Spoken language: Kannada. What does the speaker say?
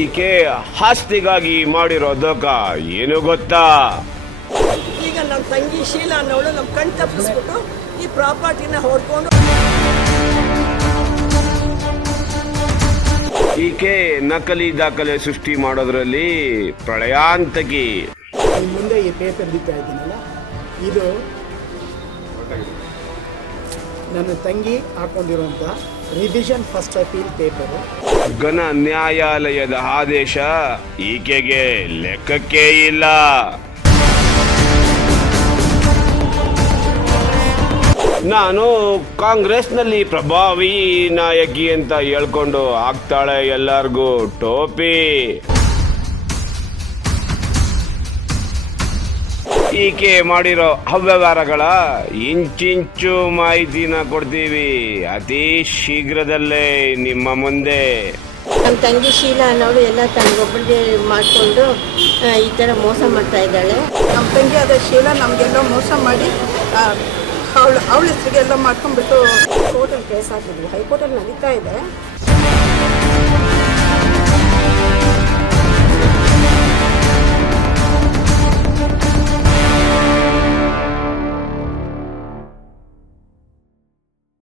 ಈಕೆ ಆಸ್ತಿಗಾಗಿ ಮಾಡಿರೋ ದೋಖ ಏನು ಗೊತ್ತಾ? ಈಗ ನಮ್ಮ ತಂಗಿ ಶೀಲಾ ಅನ್ನೋಳು ನಮ್ಮ ಕಣ್ ತಪ್ಪಿಸ್ಬಿಟ್ಟು ಈ ಪ್ರಾಪರ್ಟಿನ ಹೊಡ್ಕೊಂಡು ಈಕೆ ನಕಲಿ ದಾಖಲೆ ಸೃಷ್ಟಿ ಮಾಡೋದ್ರಲ್ಲಿ ಪ್ರಳಯಾಂತಕಿ. ಮುಂದೆ ಈ ಪೇಪರ್ ಬಿತ್ತಾ ಇದ್ದೀನಲ್ಲ, ಇದು ನನ್ನ ತಂಗಿ ಹಾಕೊಂಡಿರುವಂಥ ರಿವಿಷನ್ ಫಸ್ಟ್ ಅಪೀಲ್ ಪೇಪರು. ಘನ ನ್ಯಾಯಾಲಯದ ಆದೇಶ ಈಕೆಗೆ ಲೆಕ್ಕಕ್ಕೆ ಇಲ್ಲ. ನಾನು ಕಾಂಗ್ರೆಸ್ನಲ್ಲಿ ಪ್ರಭಾವಿ ನಾಯಕಿ ಅಂತ ಹೇಳ್ಕೊಂಡು ಹಾಕ್ತಾಳೆ ಎಲ್ಲರಿಗೂ ಟೋಪಿ. ಈಕೆ ಮಾಡಿರೋ ಅವ್ಯವಹಾರಗಳ ಇಂಚಿಂಚು ಮಾಹಿತಿನ ಕೊಡ್ತೀವಿ ಅತಿ ಶೀಘ್ರದಲ್ಲೇ ನಿಮ್ಮ ಮುಂದೆ. ನಮ್ಮ ತಂಗಿ ಶೀಲಾ ಅನ್ನೋಳು ಎಲ್ಲ ತನಗೊಬ್ಬಳಿಗೆ ಮಾಡಿಕೊಂಡು ಈ ಥರ ಮೋಸ ಮಾಡ್ತಾ ಇದ್ದಾಳೆ. ನಮ್ಮ ತಂಗಿ ಅದೇ ಶೀಲಾ ನಮಗೆಲ್ಲ ಮೋಸ ಮಾಡಿ ಅವಳ ಹೆಸರಿಗೆಲ್ಲ ಮಾಡ್ಕೊಂಡ್ಬಿಟ್ಟು ಕೋರ್ಟಲ್ಲಿ ಕೇಸ್ ಹಾಕಿದ್ವಿ, ಹೈಕೋರ್ಟಲ್ಲಿ ನಡೀತಾ ಇದೆ.